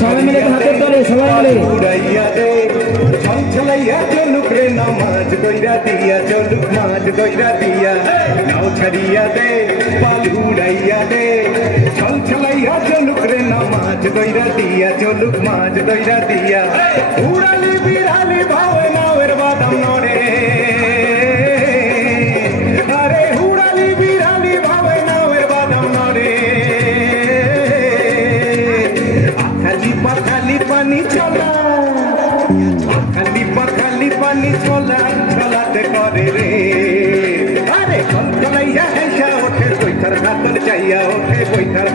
সবাই মিলে হাতের ধরে সবাই মিলে উড়াইয়া দে ছল ছলাইয়া চলুক রে নামাজ কইরা দিয়া চলুক মাঝ কইরা দিয়া নাও ছাড়িয়া দে পাল উড়াইয়া দে ছল ছলাইয়া চলুক রে নামাজ কইরা দিয়া চলুক মাঝ কইরা দিয়া উড়ালি বিড়ালি ভাবে নাওয়ের বাদাম নড়ে আরে উড়ালি বিড়ালি ভাবে নাওয়ের বাদাম নড়ে খালি পানি চলা খালি পানি চলা চলাতে করে রে আরে কলকলাইয়া হেসা ওঠে বৈঠার হাতর চাইয়া ওঠে বৈঠার